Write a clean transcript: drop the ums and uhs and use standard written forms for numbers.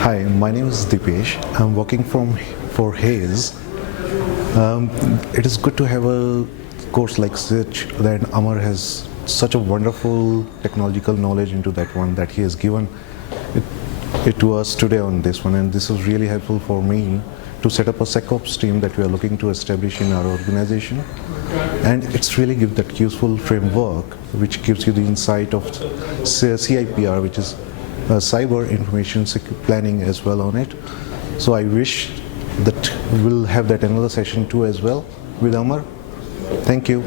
Hi, my name is Deepesh. I'm working for HAYS. It is good to have a course like such that Amar has such a wonderful technological knowledge into that one that he has given it to us today on this one, and this is really helpful for me to set up a SecOps team that we are looking to establish in our organization. And it's really give that useful framework which gives you the insight of CIPR, which is cyber information planning as well on it. So I wish that we'll have that another session too as well with Amar. Thank you.